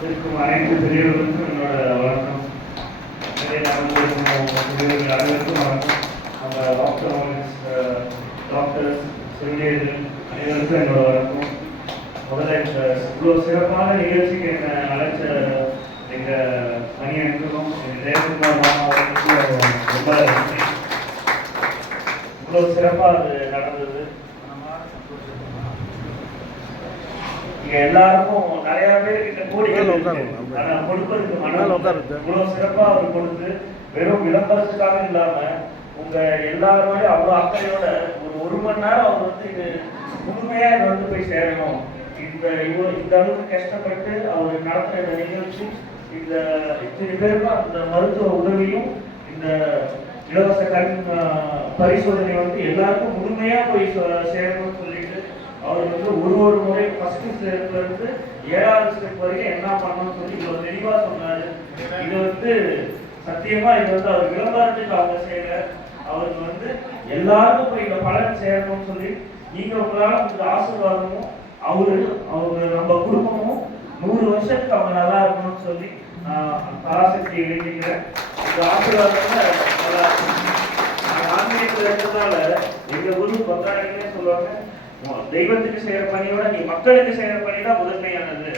வந்திருக்கும் அனைத்து பெரியவர்களுக்கும் என்னோட வணக்கம். பெரியவர்கள் அனைவருக்கும் வணக்கம். நம்ம டாக்டர்ஸ் செவிலியர்கள் அனைவருக்கும் என்னோட வணக்கம். முதல்ல இந்த இவ்வளோ சிறப்பான நிகழ்ச்சிக்கு என்னை அழைச்ச எங்கள் பணியனுக்கும் எங்கள் ஜெயக்குமார் மாமா அவர்களுக்கும் ரொம்ப நன்றி. இவ்வளோ சிறப்பாக அது நடந்தது. இங்க எல்லாருக்கும் நிறைய பேருக்கு கோடிகள் கொடுப்பதுக்கு மனம் இவ்வளவு சிறப்பா அவர் கொடுத்து வெறும் விளம்பரத்துக்காக இல்லாம உங்க எல்லாருமே அவ்வளவு அக்கறையோட ஒரு மணி நேரம் அவர் வந்து இது முழுமையா இது வந்து போய் சேரணும். இந்த அளவுக்கு கஷ்டப்பட்டு அவர் நடத்துற இந்த நிகழ்ச்சி இந்த இத்தனை பேருக்கும் அந்த மருத்துவ உதவியும் இந்த இலவச பரிசோதனை வந்து எல்லாருக்கும் முழுமையா போய் சேரணும்னு சொல்லிட்டு அவர் வந்து ஒரு முறை ஃபர்ஸ்ட் ஸ்டெப்ல இருந்து 7வது ஸ்டெப் வரைக்கும் என்ன பண்ணணும்னு சொல்லி இவ்வளவு தெளிவா சொன்னாரு. இது வந்து சத்தியமா இது வந்து அவர் விளம்பரத்துக்கு அவங்க செய்யற அவருக்கு வந்து எல்லாருக்கும் போய் இந்த பலன் சேரணும்னு சொல்லி நீங்க உங்களால இந்த ஆசீர்வாதமும் அவங்க நம்ம குடும்பமும் 100 வருஷத்துக்கு அவங்க நல்லா இருக்கணும்னு சொல்லி பராசக்தி எழுதிக்கிறேன். இந்த ஆசீர்வாதத்துல நல்லா ஆன்மீகத்துல இருந்ததால எங்க குரு பங்காளிகளே சொல்லுவாங்க, தெய்வத்துக்கு செய்யற பணியோட நீ மக்களுக்கு செய்யற பணி தான் முதன்மையானது.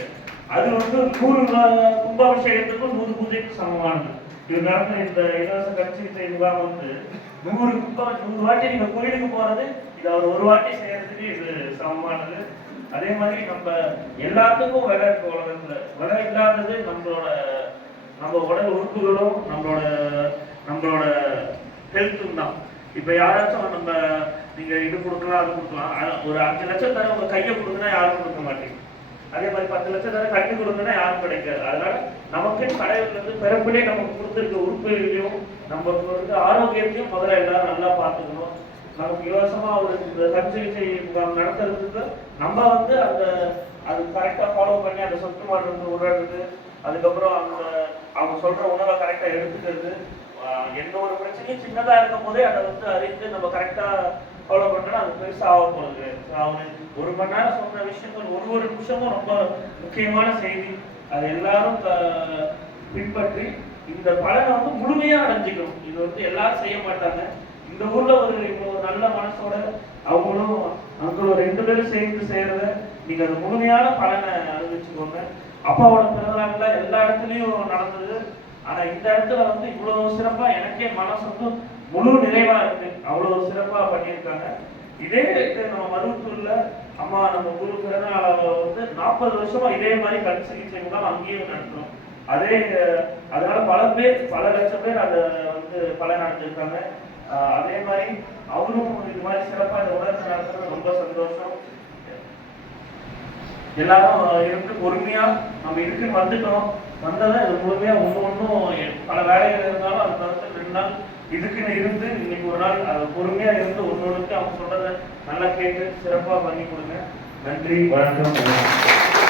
அது வந்து 100 கும்பாபிஷேகத்துக்கும் 100 பூஜைக்கும் சமமானது. இது நடந்த இந்த இலவச கட்சி முகாம் வந்து 100 வாட்டி நீங்க கோயிலுக்கு போறது இது அவர் ஒரு வாட்டி செய்யறதுக்கு இது சமமானது. அதே மாதிரி நம்ம எல்லாத்துக்கும் விலை இருக்கு உலகத்துல. விலை இல்லாதது நம்ம உடல் உறுப்புகளும் நம்மளோட ஹெல்த்தும் தான். இப்ப யாராச்சும் நீங்க இது கொடுக்கலாம் அது கொடுக்கலாம், ஒரு 5 லட்சம் தர உங்க கையை கொடுங்கன்னா யாரும் கொடுக்க மாட்டீங்க. அதே மாதிரி 10 லட்சம் தர கண்ணு கொடுங்கன்னா யாரும் கிடைக்காது. அதனால நமக்கு கடவுள் வந்து பிறப்பிலே நமக்கு கொடுத்துருக்க உறுப்புகளையும் நமக்கு வந்து ஆரோக்கியத்தையும் முதல்ல எல்லாரும் நல்லா பார்த்துக்கணும். நமக்கு இலவசமா ஒரு சிகிச்சை முகாம் நடத்துறதுக்கு நம்ம வந்து அது கரெக்டா ஃபாலோ பண்ணி அந்த சொத்து மாடுறது விடுறது, அதுக்கப்புறம் அவங்க சொல்ற உணவை கரெக்டா எடுத்துக்கிறது, எந்த ஒரு பிரச்சனையும் சின்னதா இருக்கும் போதே அதை வந்து அறிந்து நம்ம கரெக்டா ஃபாலோ பண்ணா அது பெருசா ஆக போகுது. அவரு 1 மணி நேரம் சொன்ன விஷயங்கள் ஒரு நிமிஷமும் ரொம்ப முக்கியமான செய்தி. அது எல்லாரும் பின்பற்றி இந்த பலனை வந்து முழுமையா அடைஞ்சிக்கணும். இது வந்து எல்லாரும் செய்ய மாட்டாங்க. இந்த ஊர்ல ஒரு நல்ல மனசோட அவங்களும் 2 பேரும் சேர்ந்து செய்யறத நீங்க அந்த முழுமையான பலனை அனுபவிச்சுக்கோங்க. அப்பாவோட பிறந்தநாள்ல எல்லா இடத்துலயும் நடந்தது. ஆனா இந்த இடத்துல வந்து இவ்வளவு சிறப்பா எனக்கே மனசு வந்து முழு நிறைவா இருக்கு. அவ்வளவு சிறப்பா பண்ணியிருக்காங்க. இதே நம்ம மருவத்தூர்ல அம்மா நம்ம குரு பிறந்தநாள வந்து 40 வருஷமா இதே மாதிரி கண் சிகிச்சை முகாம் அங்கேயும் நடத்துறோம். அதனால பல லட்சம் பேர் அதை வந்து பலன் அடைஞ்சிருக்காங்க. அதே மாதிரி அவரும் இது மாதிரி சிறப்பா இந்த உலகத்தை நடத்துறது ரொம்ப சந்தோஷம். எல்லாரும் இருந்து பொறுமையா நம்ம இருக்குன்னு வந்ததான் இது முழுமையா ஒன்றும் பல வேலைகள் இருந்தாலும் அந்த நேரத்தில் 2 நாள் இதுக்குன்னு இருந்து இன்னைக்கு ஒரு நாள் அதை பொறுமையா இருந்து ஒன்னொருக்கு அவங்க சொல்றதை நல்லா கேட்டு சிறப்பா பண்ணி கொடுங்க. நன்றி, வணக்கம்.